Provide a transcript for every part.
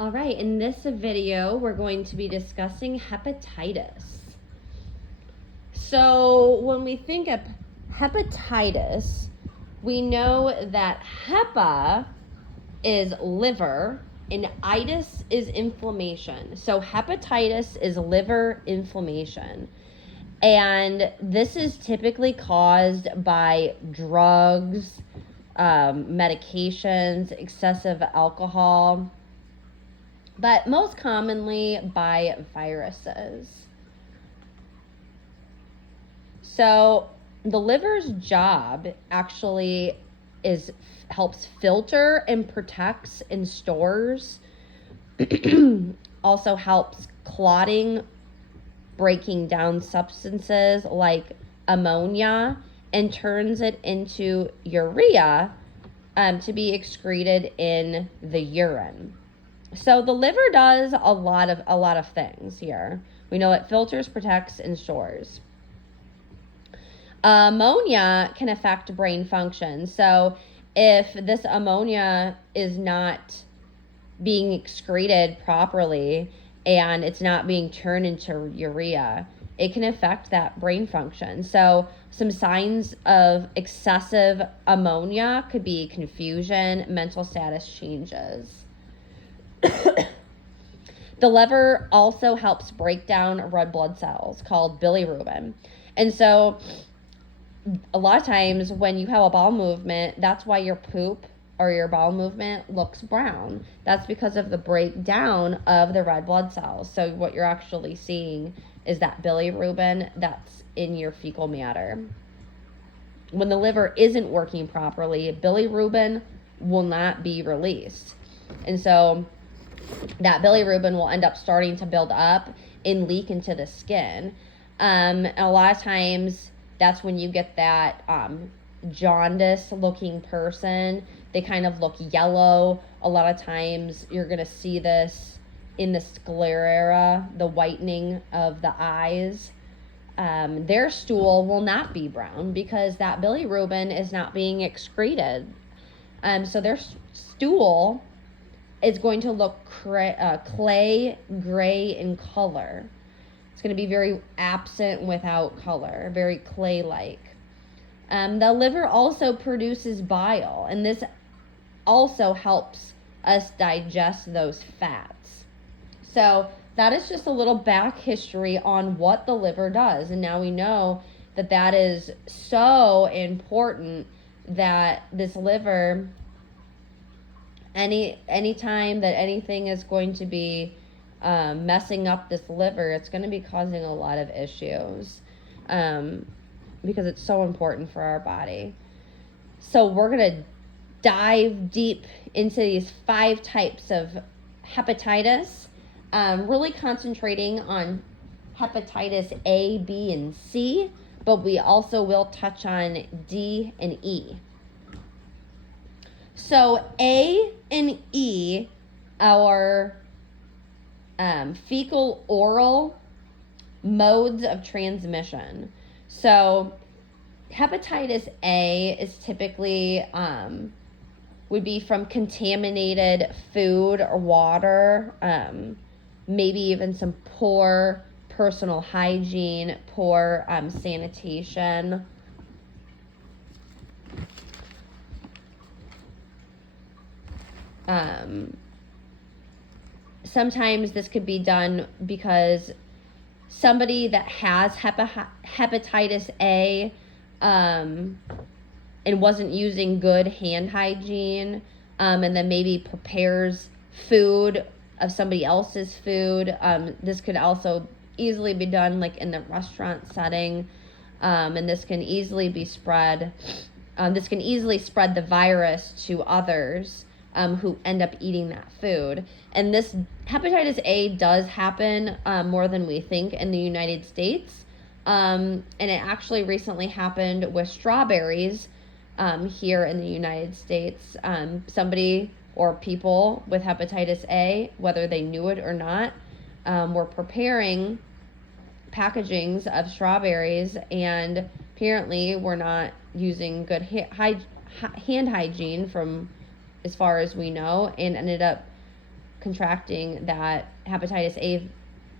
All right, in this video, we're going to be discussing hepatitis. So, when we think of hepatitis, we know that hepa is liver and itis is inflammation. So, hepatitis is liver inflammation. And this is typically caused by drugs, medications, excessive alcohol, but most commonly by viruses. So the liver's job actually helps filter and protects and stores. Also helps clotting, breaking down substances like ammonia, and turns it into urea to be excreted in the urine. So the liver does a lot of things here. We know it filters, protects, and stores. Ammonia can affect brain function. So if this ammonia is not being excreted properly and it's not being turned into urea, it can affect that brain function. So some signs of excessive ammonia could be confusion, mental status changes. The liver also helps break down red blood cells called bilirubin. And so a lot of times when you have a bowel movement, that's why your poop or your bowel movement looks brown. That's because of the breakdown of the red blood cells. So what you're actually seeing is that bilirubin that's in your fecal matter. When the liver isn't working properly, bilirubin will not be released. And so that bilirubin will end up starting to build up and leak into the skin. And a lot of times that's when you get that jaundice looking person. They kind of look yellow. A lot of times you're going to see this in the sclera, the whitening of the eyes. Their stool will not be brown because that bilirubin is not being excreted. So their stool is going to look clay gray in color. It's going to be very absent without color, very clay-like. The liver also produces bile, and this also helps us digest those fats. So that is just a little back history on what the liver does. And now we know that that is so important, that this liver, any time that anything is going to be messing up this liver, it's going to be causing a lot of issues because it's so important for our body. So we're going to dive deep into these 5 types of hepatitis, really concentrating on hepatitis A, B, and C, but we also will touch on D and E. So A and E are fecal oral modes of transmission. So hepatitis A is typically would be from contaminated food or water, maybe even some poor personal hygiene, poor sanitation. Sometimes this could be done because somebody that has hepatitis A and wasn't using good hand hygiene, and then maybe prepares food of somebody else's food. This could also easily be done like in the restaurant setting, and this can easily be spread. This can easily spread the virus to others who end up eating that food. And this hepatitis A does happen more than we think in the United States. And it actually recently happened with strawberries here in the United States. Somebody or people with hepatitis A, whether they knew it or not, were preparing packagings of strawberries, and apparently were not using good hand hygiene from as far as we know, and ended up contracting that hepatitis A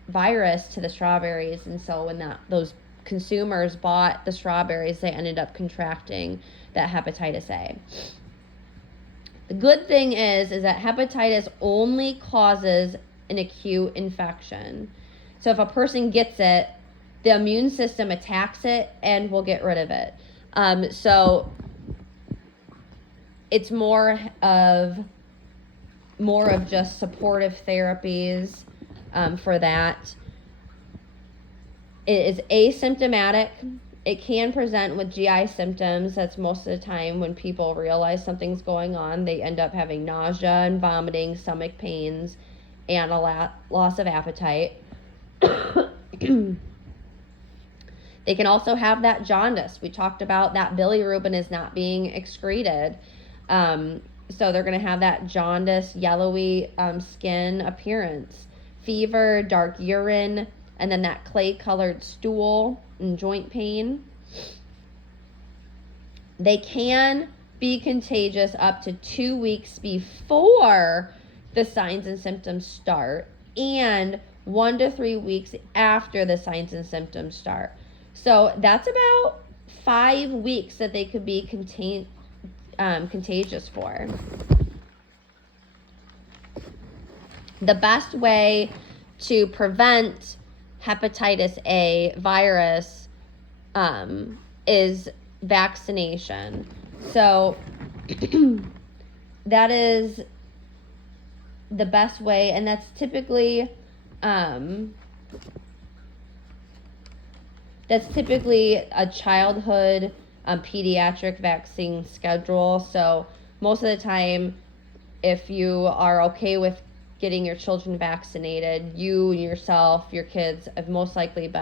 virus to the strawberries. And so when those consumers bought the strawberries, they ended up contracting that hepatitis A. The good thing is that hepatitis only causes an acute infection. So if a person gets it, the immune system attacks it and will get rid of it. So it's more of just supportive therapies for that. It is asymptomatic. It can present with GI symptoms. That's most of the time when people realize something's going on. They end up having nausea and vomiting, stomach pains, and a loss of appetite. They can also have that jaundice. We talked about that bilirubin is not being excreted. So they're going to have that jaundice, yellowy skin appearance, fever, dark urine, and then that clay-colored stool and joint pain. They can be contagious up to 2 weeks before the signs and symptoms start, and 1 to 3 weeks after the signs and symptoms start. So that's about 5 weeks that they could be contagious for. The best way to prevent hepatitis A virus is vaccination. So that is the best way, and that's typically a childhood pediatric vaccine schedule. So most of the time, if you are okay with getting your children vaccinated, you yourself, your kids have most likely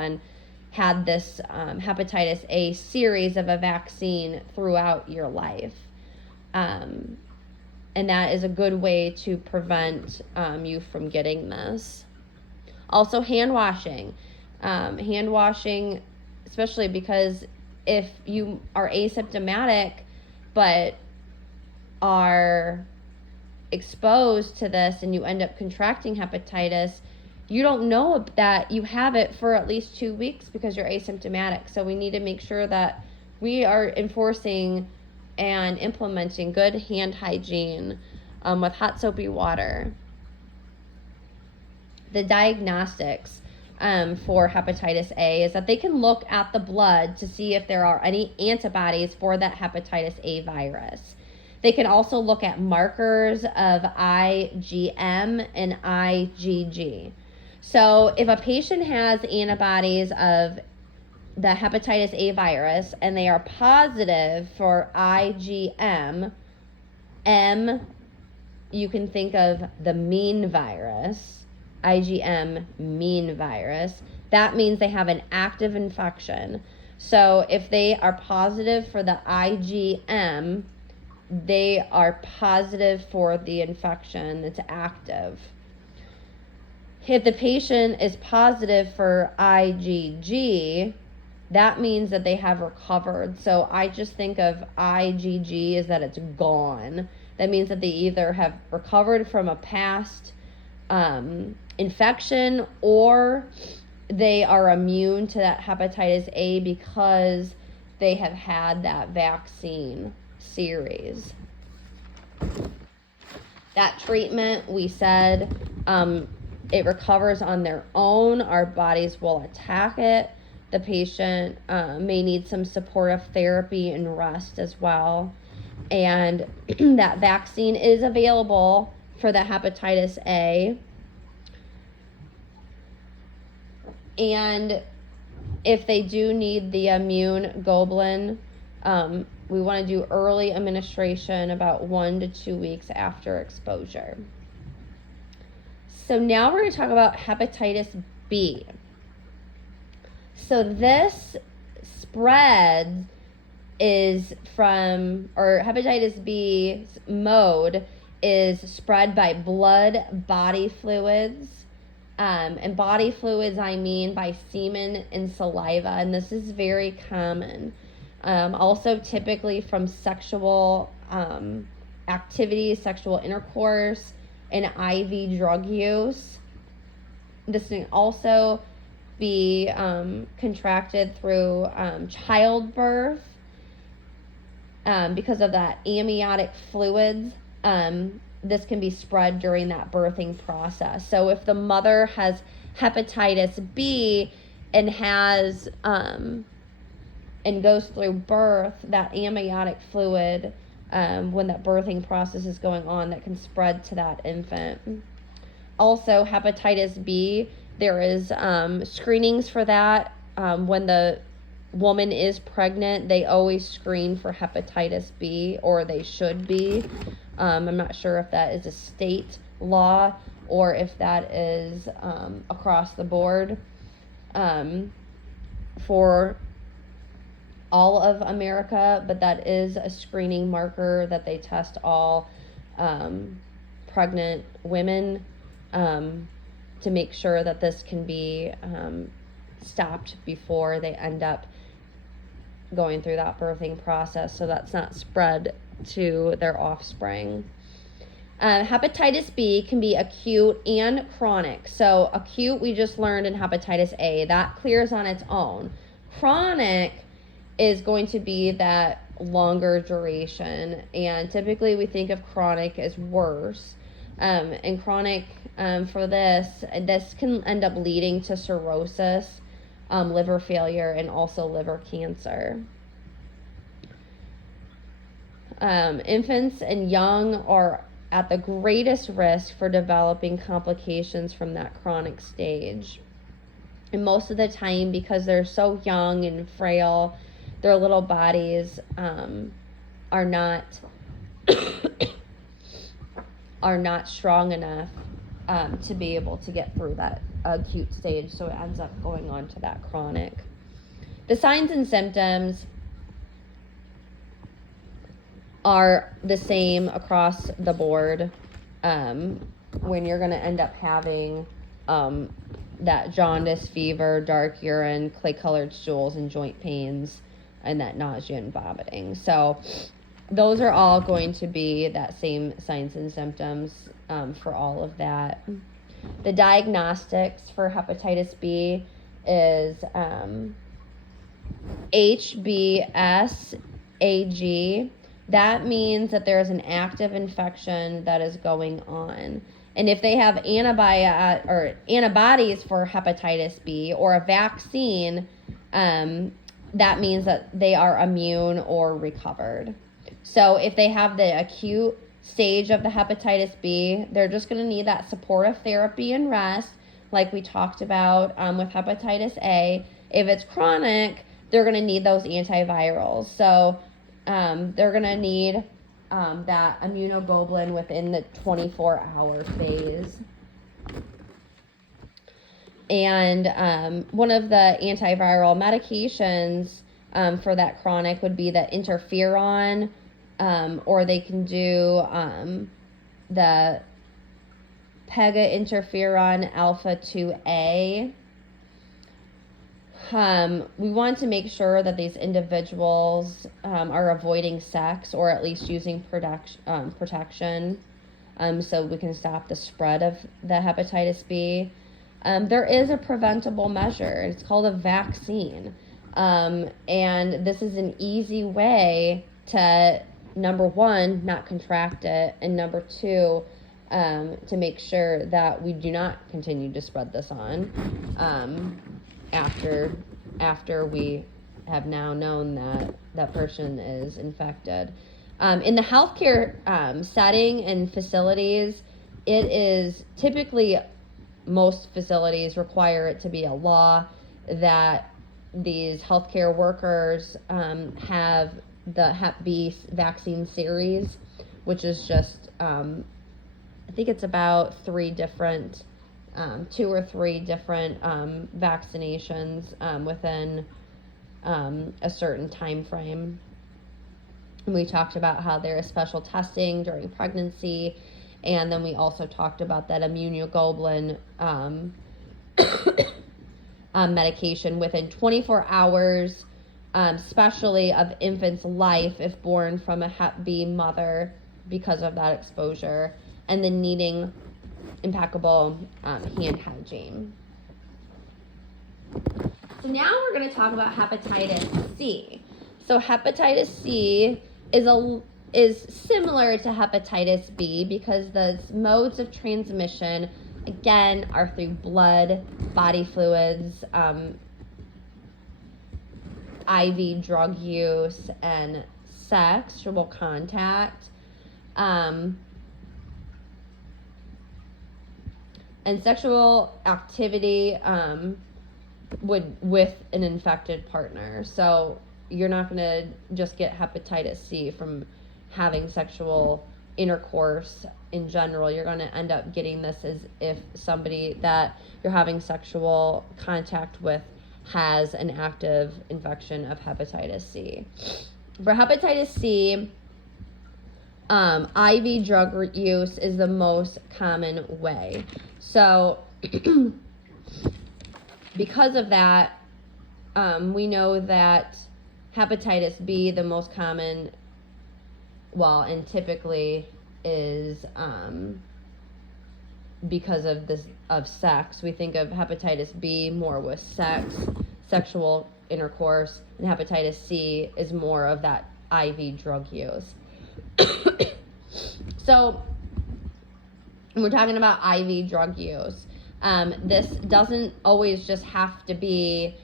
had this hepatitis A series of a vaccine throughout your life. And that is a good way to prevent you from getting this. Also, hand washing. Hand washing, especially because if you are asymptomatic but are exposed to this and you end up contracting hepatitis, you don't know that you have it for at least 2 weeks because you're asymptomatic. So we need to make sure that we are enforcing and implementing good hand hygiene with hot soapy water. The diagnostics for hepatitis A is that they can look at the blood to see if there are any antibodies for that hepatitis A virus. They can also look at markers of IgM and IgG. So if a patient has antibodies of the hepatitis A virus and they are positive for IgM, you can think of the mean virus, IgM mean virus. That means they have an active infection. So if they are positive for the IgM, they are positive for the infection that's active. If the patient is positive for IgG, that means that they have recovered. So I just think of IgG as that it's gone. That means that they either have recovered from a past infection, or they are immune to that hepatitis A because they have had that vaccine series. That treatment, we said, it recovers on their own. Our bodies will attack it. The patient may need some supportive therapy and rest as well. And that vaccine is available for the hepatitis A. And if they do need the immune globulin, we want to do early administration about 1 to 2 weeks after exposure. So now we're going to talk about hepatitis B. So this spread is hepatitis B's mode is spread by blood, body fluids, and body fluids I mean by semen and saliva, and this is very common. Also typically from sexual activity, sexual intercourse, and IV drug use. This can also be contracted through childbirth because of that amniotic fluids. This can be spread during that birthing process. So if the mother has hepatitis B and has and goes through birth, that amniotic fluid, when that birthing process is going on, that can spread to that infant. Also, hepatitis B, there is screenings for that. When the woman is pregnant, they always screen for hepatitis B, or they should be. I'm not sure if that is a state law or if that is across the board for all of America, but that is a screening marker that they test all pregnant women to make sure that this can be stopped before they end up going through that birthing process, so that's not spread to their offspring. Hepatitis B can be acute and chronic. So acute, we just learned in hepatitis A, that clears on its own. Chronic is going to be that longer duration, and typically we think of chronic as worse. And chronic for this can end up leading to cirrhosis, liver failure, and also liver cancer. Infants and young are at the greatest risk for developing complications from that chronic stage. And most of the time, because they're so young and frail, their little bodies are not are not strong enough to be able to get through that acute stage, so it ends up going on to that chronic. The signs and symptoms are the same across the board when you're going to end up having that jaundice, fever, dark urine, clay-colored stools, and joint pains, and that nausea and vomiting. So those are all going to be that same signs and symptoms for all of that. The diagnostics for hepatitis B is HBsAg. That means that there's an active infection that is going on. And if they have antibodies for hepatitis B or a vaccine, that means that they are immune or recovered. So if they have the acute stage of the hepatitis B, they're just going to need that supportive therapy and rest, like we talked about with hepatitis A. If it's chronic, they're going to need those antivirals. So they're going to need that immunoglobulin within the 24-hour phase. And one of the antiviral medications for that chronic would be the interferon, or they can do the pega interferon alpha 2A. We want to make sure that these individuals are avoiding sex, or at least using protection, so we can stop the spread of the hepatitis B. There is a preventable measure. It's called a vaccine. And this is an easy way to, number one, not contract it, and number two, to make sure that we do not continue to spread this on after we have now known that that person is infected. In the healthcare setting and facilities, it is typically, most facilities require it to be a law that these healthcare workers have the Hep B vaccine series, which is just, I think it's about two or three different vaccinations within a certain time frame. And we talked about how there is special testing during pregnancy, and then we also talked about that immunoglobulin medication within 24 hours, especially of infant's life if born from a Hep B mother because of that exposure. and then needing impeccable hand hygiene. So now we're going to talk about hepatitis C. So hepatitis C is similar to hepatitis B because the modes of transmission, again, are through blood, body fluids, IV drug use, and sexual contact. And sexual activity with an infected partner. So you're not going to just get hepatitis C from having sexual intercourse in general. You're going to end up getting this as if somebody that you're having sexual contact with has an active infection of hepatitis C. For hepatitis C, IV drug use is the most common way. So because of that, we know that hepatitis B, the most common, and typically is because of sex. We think of hepatitis B more with sexual intercourse, and hepatitis C is more of that IV drug use. So when we're talking about IV drug use, this doesn't always just have to be,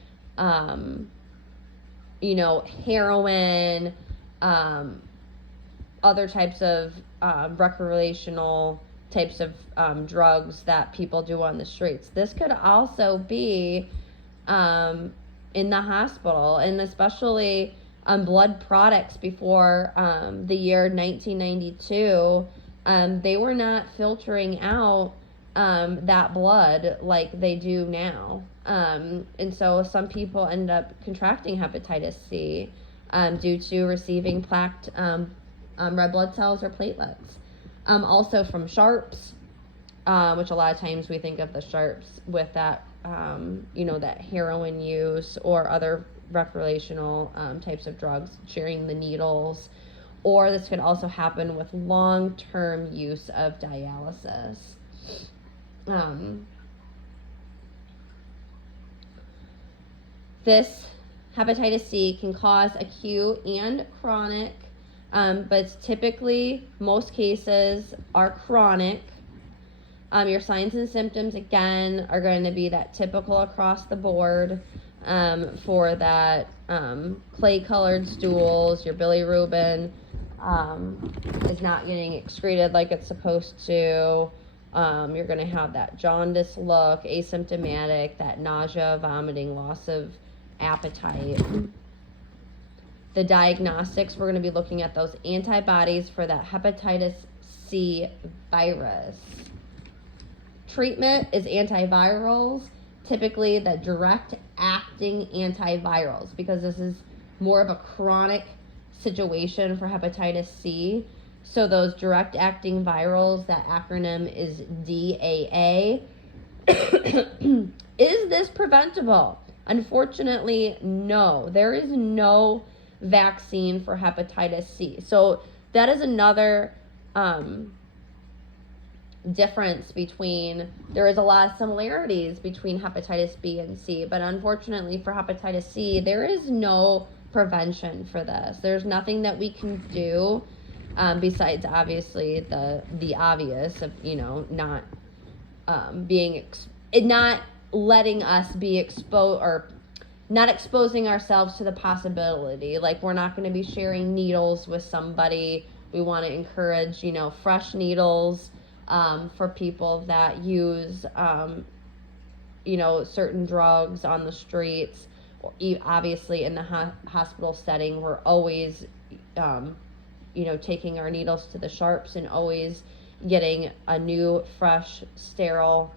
heroin, other types of recreational types of drugs that people do on the streets. This could also be in the hospital, and especially blood products before the year 1992. They were not filtering out that blood like they do now. And so some people end up contracting hepatitis C due to receiving plaqued red blood cells or platelets. Also from sharps, which a lot of times we think of the sharps with that, that heroin use or other recreational types of drugs, sharing the needles. Or this could also happen with long-term use of dialysis. This hepatitis C can cause acute and chronic, but typically most cases are chronic. Your signs and symptoms, again, are going to be that typical across the board for that clay-colored stools. Your bilirubin is not getting excreted like it's supposed to. You're going to have that jaundice look, asymptomatic, that nausea, vomiting, loss of appetite. The diagnostics, we're going to be looking at those antibodies for that hepatitis C virus. Treatment is antivirals, typically the direct acting antivirals, because this is more of a chronic situation for hepatitis C. So those direct acting virals, that acronym is DAA. Is this preventable? Unfortunately, no. There is no vaccine for hepatitis C. So that is another difference between, there is a lot of similarities between hepatitis B and C, but unfortunately for hepatitis C, there is no prevention for this. There's nothing that we can do besides obviously the obvious of, not not letting us be exposed, or not exposing ourselves to the possibility. Like, we're not going to be sharing needles with somebody. We want to encourage, fresh needles for people that use, certain drugs on the streets. Obviously, in the hospital setting, we're always, taking our needles to the sharps and always getting a new, fresh, sterile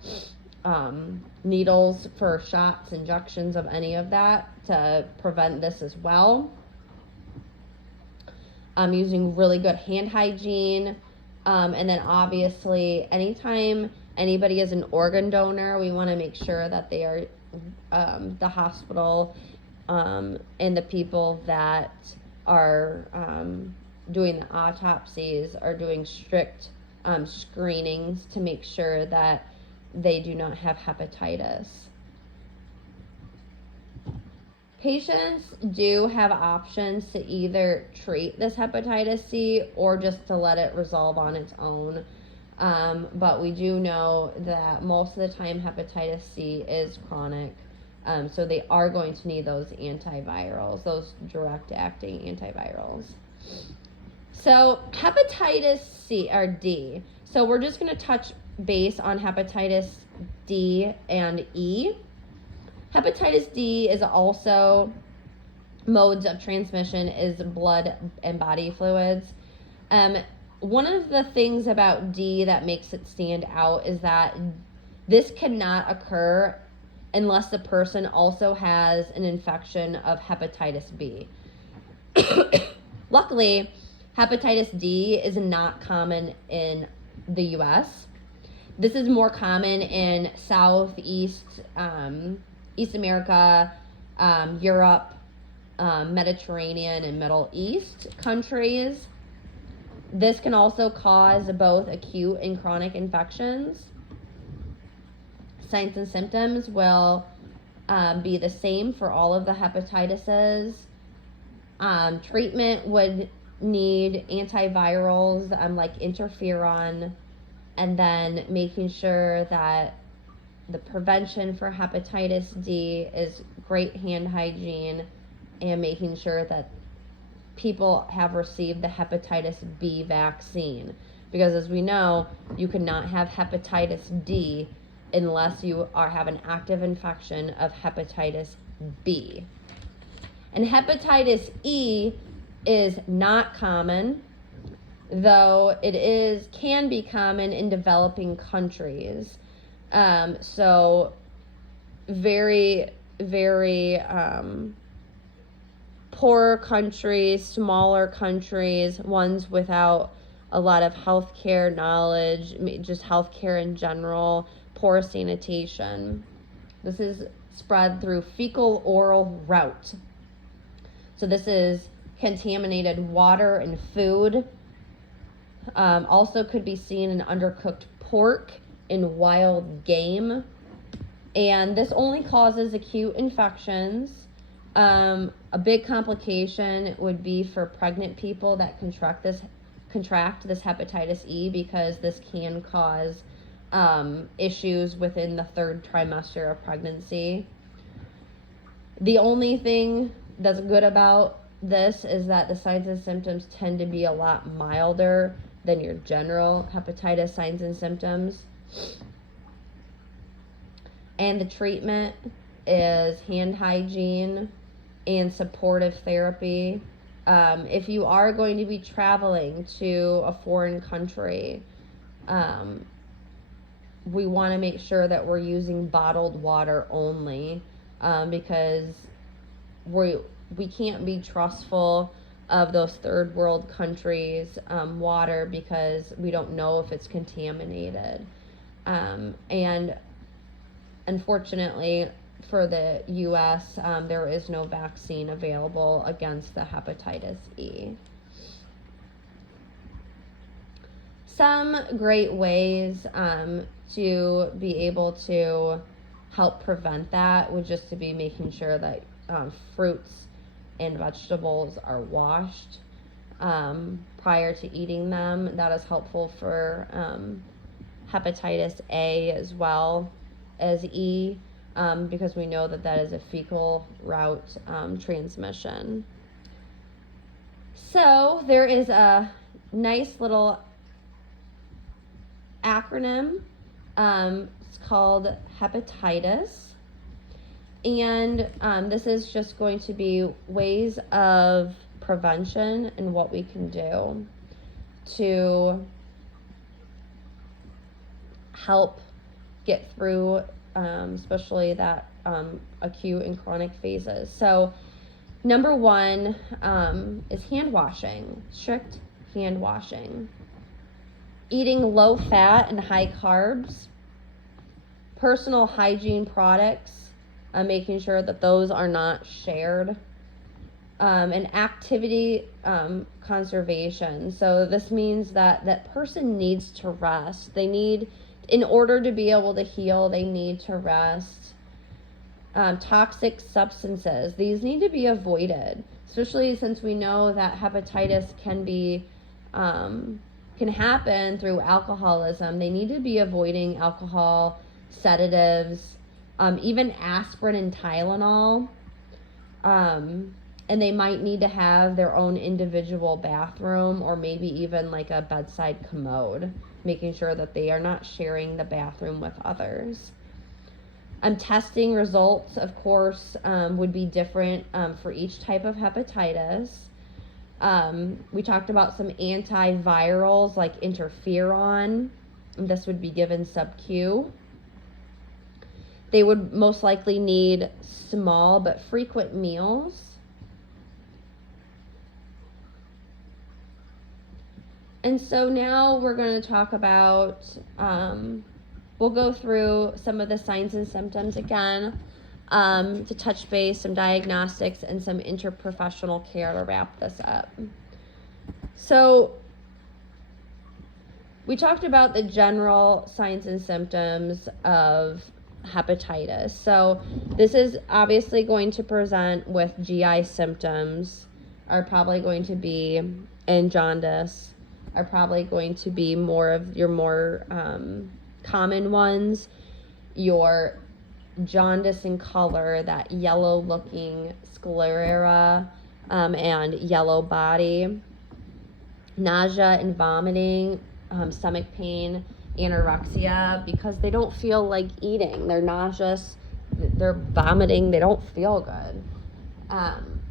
needles for shots, injections of any of that to prevent this as well. Using really good hand hygiene. And then obviously, anytime anybody is an organ donor, we want to make sure that they are, the hospital and the people that are doing the autopsies are doing strict screenings to make sure that they do not have hepatitis. Patients do have options to either treat this hepatitis C or just to let it resolve on its own. But we do know that most of the time hepatitis C is chronic. So they are going to need those antivirals, those direct acting antivirals. So hepatitis C or D. So we're just going to touch base on hepatitis D and E. Hepatitis D is also modes of transmission is blood and body fluids. One of the things about D that makes it stand out is that this cannot occur unless the person also has an infection of hepatitis B. Luckily, hepatitis D is not common in the US. This is more common in Southeast East America, Europe, Mediterranean, and Middle East countries. This can also cause both acute and chronic infections. Signs and symptoms will be the same for all of the hepatitises. Treatment would need antivirals like interferon, and then making sure that the prevention for hepatitis D is great hand hygiene and making sure that people have received the hepatitis B vaccine. Because as we know, you cannot have hepatitis D unless you have an active infection of hepatitis B. And hepatitis E is not common, though it can be common in developing countries. So very, very poor countries, smaller countries, ones without a lot of healthcare knowledge, just healthcare in general, poor sanitation. This is spread through fecal oral route. So this is contaminated water and food. Also could be seen in undercooked pork and wild game. And this only causes acute infections. A big complication would be for pregnant people that contract this hepatitis E, because this can cause issues within the third trimester of pregnancy. The only thing that's good about this is that the signs and symptoms tend to be a lot milder than your general hepatitis signs and symptoms. And the treatment is hand hygiene and supportive therapy. If you are going to be traveling to a foreign country, we want to make sure that we're using bottled water only, because we can't be trustful of those third world countries' water, because we don't know if it's contaminated. And unfortunately for the US, there is no vaccine available against the hepatitis E. Some great ways to be able to help prevent that would just to be making sure that fruits and vegetables are washed prior to eating them. That is helpful for hepatitis A as well as E, because we know that that is a fecal route transmission. So there is a nice little acronym. It's called hepatitis. And this is just going to be ways of prevention and what we can do to help get through, especially that acute and chronic phases. So number one is hand washing, strict hand washing. Eating low fat and high carbs. Personal hygiene products, making sure that those are not shared. And activity conservation. So this means that that person needs to rest. They need, in order to be able to heal, they need to rest. Toxic substances, these need to be avoided, especially since we know that hepatitis can happen through alcoholism. They need to be avoiding alcohol, sedatives, even aspirin and Tylenol. And they might need to have their own individual bathroom, or maybe even like a bedside commode, making sure that they are not sharing the bathroom with others. Testing results, of course, would be different for each type of hepatitis. We talked about some antivirals like interferon. This would be given sub-Q. They would most likely need small but frequent meals. And so now we're going to talk about, we'll go through some of the signs and symptoms again, to touch base, some diagnostics, and some interprofessional care to wrap this up. So we talked about the general signs and symptoms of hepatitis. So this is obviously going to present with GI symptoms, are probably going to be, and jaundice are probably going to be more of your more common ones. Your jaundice in color, that yellow looking sclera, and yellow body, nausea and vomiting, stomach pain, anorexia, because they don't feel like eating. They're nauseous, they're vomiting, they don't feel good.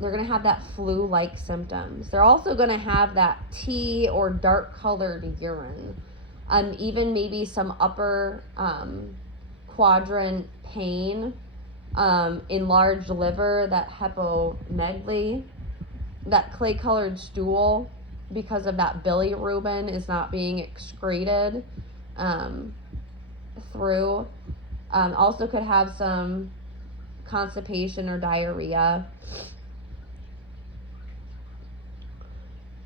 They're going to have that flu-like symptoms. They're also going to have that tea or dark colored urine. Even maybe some upper quadrant pain, enlarged liver, that hepatomegaly, that clay colored stool, because of that bilirubin is not being excreted through. Also could have some constipation or diarrhea.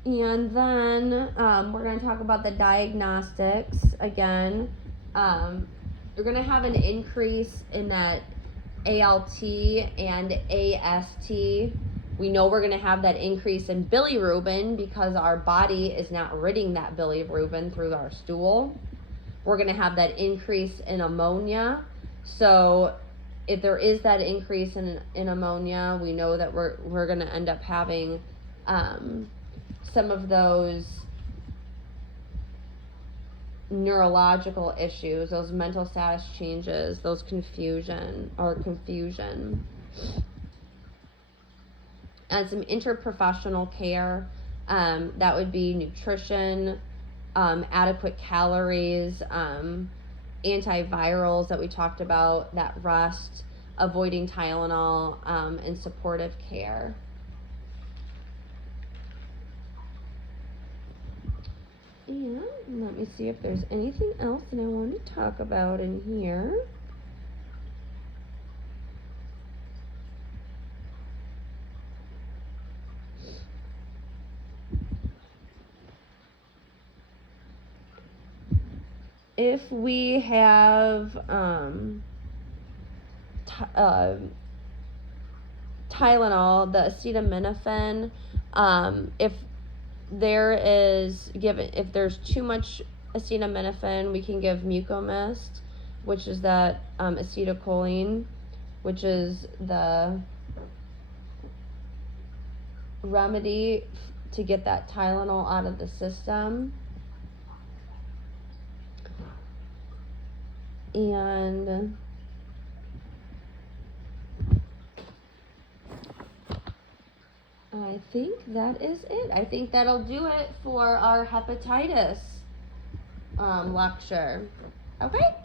And then we're going to talk about the diagnostics again. You're going to have an increase in that ALT and AST. We know we're going to have that increase in bilirubin because our body is not ridding that bilirubin through our stool. We're going to have that increase in ammonia. So if there is that increase in ammonia, we know that we're going to end up having some of those neurological issues, those mental status changes, those confusion. And some interprofessional care, that would be nutrition, adequate calories, antivirals that we talked about, that rest, avoiding Tylenol, and supportive care. And let me see if there's anything else that I want to talk about in here. If we have Tylenol, the acetaminophen, if there's too much acetaminophen, we can give Mucomist, which is that acetylcholine, which is the remedy to get that Tylenol out of the system. And I think that is it. I think that'll do it for our hepatitis lecture. Okay?